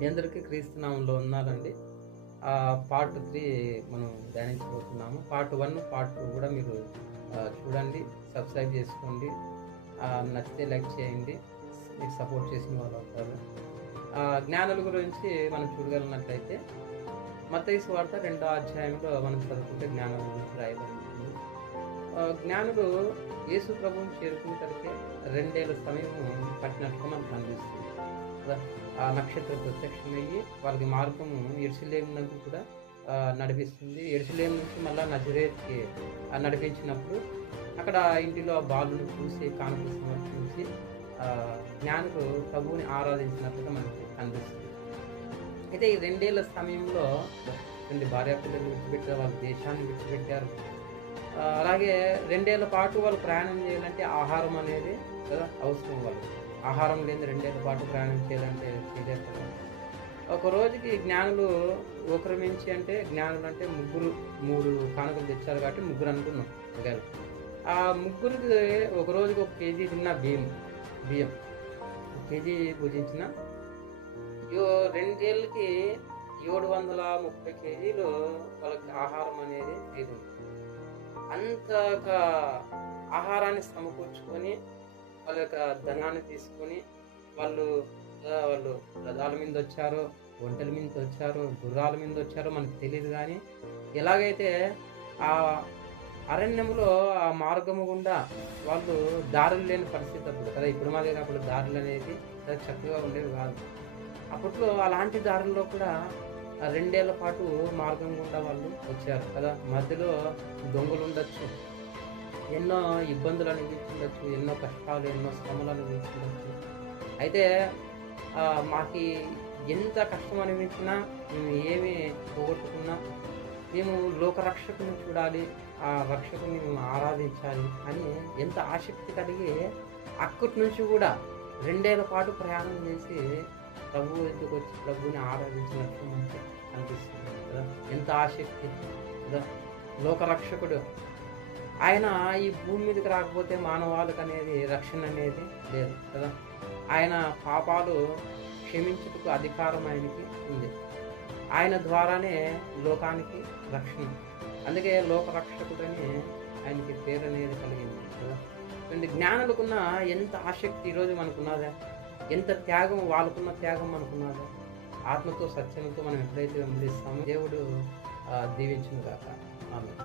మీ అందరికీ క్రీస్తునామంలో ఉన్నారండి. పార్ట్ 3 మనం ధ్యానించబోతున్నాము. పార్ట్ 1, పార్ట్ 2 కూడా మీరు చూడండి, సబ్స్క్రైబ్ చేసుకోండి. నచ్చితే లైక్ చేయండి. మీకు సపోర్ట్ చేసిన వాళ్ళు అవుతారు. జ్ఞానుల గురించి మనం చూడగలిగినట్లయితే మత్తయి సువార్త 2వ అధ్యాయంలో మనం చదువుకుంటే జ్ఞానుల గురించి రాయబడింది. జ్ఞానులు యేసు ప్రభువుని చేరుకునేసరికి 2 ఏళ్ల సమయం పట్టినట్టుగా మనకు కనిపిస్తుంది. ఆ నక్షత్రం ప్రత్యక్షమయ్యి వాళ్ళకి మార్గము యెరూషలేమునకు కూడా నడిపిస్తుంది. యెరూషలేము నుంచి మళ్ళా నజరేత్‌కి నడిపించినప్పుడు అక్కడ ఇంటిలో ఆ బాలుని చూసి కానుకలు సమర్పించి జ్ఞానులు ప్రభువుని ఆరాధించినట్టుగా మనకి కనిపిస్తుంది. అయితే ఈ 2 ఏళ్ల సమయంలో 2 భార్యాపిల్లలు విడిచిపెట్టారు, వాళ్ళ దేశాన్ని విడిచిపెట్టారు. అలాగే 2 ఏళ్ల పాటు వాళ్ళు ప్రయాణం చేయాలంటే ఆహారం అనేది కదా అవసరం. వాళ్ళు ఆహారం లేని 2 ఏళ్ల పాటు ప్రయాణం చేయాలంటే చేయలేరు కదా. ఒక రోజుకి జ్ఞానులు ఒకరి మించి అంటే జ్ఞానులు అంటే 3 కానుకలు తెచ్చారు కాబట్టి ముగ్గురు అనుకున్నాం. ఒకవేళ ఆ ముగ్గురికి ఒక రోజుకి 1 కేజీ తిన్న బియ్యం 1 కేజీ భుజించిన 2 ఏళ్ళకి 730 కేజీలు వాళ్ళకి ఆహారం అనేది అయింది. అంతగా ఆహారాన్ని సమకూర్చుకొని వాళ్ళ యొక్క ధనాన్ని తీసుకొని వాళ్ళు రథాల మీద వచ్చారో, ఒంటెల మీద వచ్చారో, గుర్రాల మీద వచ్చారో మనకు తెలియదు. కానీ ఎలాగైతే ఆ అరణ్యంలో ఆ మార్గము గుండా వాళ్ళు దారులు లేని పరిస్థితి అప్పుడు కదా. ఇప్పుడు మాదిరిగా అప్పుడు దారులు అనేది చక్కగా ఉండేవి కాదు. అప్పట్లో అలాంటి దారుల్లో కూడా 2 ఏళ్ల పాటు మార్గం గుండా వాళ్ళు వచ్చారు కదా. మధ్యలో దొంగలు ఉండొచ్చు, ఎన్నో ఇబ్బందులు అనుభవించవచ్చు, ఎన్నో కష్టాలు, ఎన్నో శ్రమలు అనుభవించవచ్చు. అయితే మాకు ఎంత కష్టం అనిపించినా, మేము ఏమి పోగొట్టుకున్నా, మేము లోకరక్షకుని చూడాలి, ఆ రక్షకుని మేము ఆరాధించాలి అని ఎంత ఆసక్తి కలిగి అక్కడి నుంచి కూడా 2 ఏళ్ల పాటు ప్రయాణం చేసి ప్రభువు ఎందుకు వచ్చి ప్రభువుని ఆరాధించినట్టు మనకి అనిపిస్తుంది కదా. ఎంత ఆసక్తి కదా. లోకరక్షకుడు ఆయన ఈ భూమి మీదకి రాకపోతే మానవాళికి అనేది రక్షణ అనేది లేదు కదా. ఆయన పాపాలు క్షమించుటకు అధికారం ఆయనకి ఉంది. ఆయన ద్వారానే లోకానికి రక్షణ. అందుకే లోకరక్షకుడని ఆయనకి పేరు అనేది కలిగింది కదా. జ్ఞానులకున్న ఎంత ఆసక్తి ఈరోజు మనకున్నదా, ఎంత త్యాగం వాళ్ళకున్న త్యాగం మనకున్నదా. ఆత్మతో సత్యంతో మనం ఎప్పుడైతే వెంబడిస్తామో దేవుడు దీవించును గాక. ఆమేన్.